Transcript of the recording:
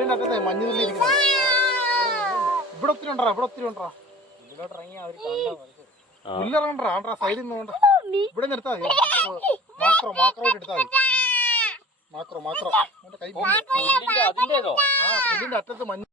പുല്ലിന്റെ അറ്റത്തെ മഞ്ഞ് തുള്ളി ഇരിക്കുന്നത്. ഇവിടെ ഒത്തിരി ഉണ്ടാ, ഇവിടെ ഒത്തിരി ഉണ്ടാ. പുല്ലിറങ്ങണ്ടാ, ആണ്ടാ സൈഡിൽ നിന്നുകൊണ്ട് ഇവിടെ നിന്ന് എടുത്താൽ മതി. മാക്രോ എടുത്താൽ മതി. മാക്രോ കൈ പുല്ലിന്റെ അറ്റത്ത് മഞ്ഞ്